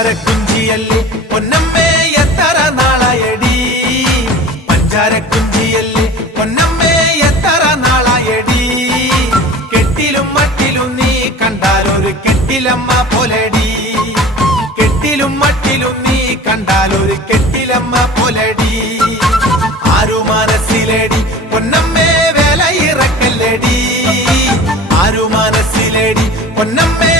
പഞ്ചാരക്കുഞ്ചിയല്ലേ പൊന്നമ്മേ എത്ര നാളായടി പഞ്ചാരക്കുഞ്ചിയല്ലേ പൊന്നമ്മേ എത്ര നാളായടി കെട്ടിലും മട്ടിലും നീ കണ്ടാലൊരു കെട്ടിലമ്മ പോലടി കെട്ടിലും മട്ടിലും നീ കണ്ടാലൊരു കെട്ടിലമ്മ പോലടി ആരു മനസ്സിലേടി പൊന്നമ്മേ വേല ഇറക്കല്ലടി ആരു മനസ്സിലേടി പൊന്നമ്മേ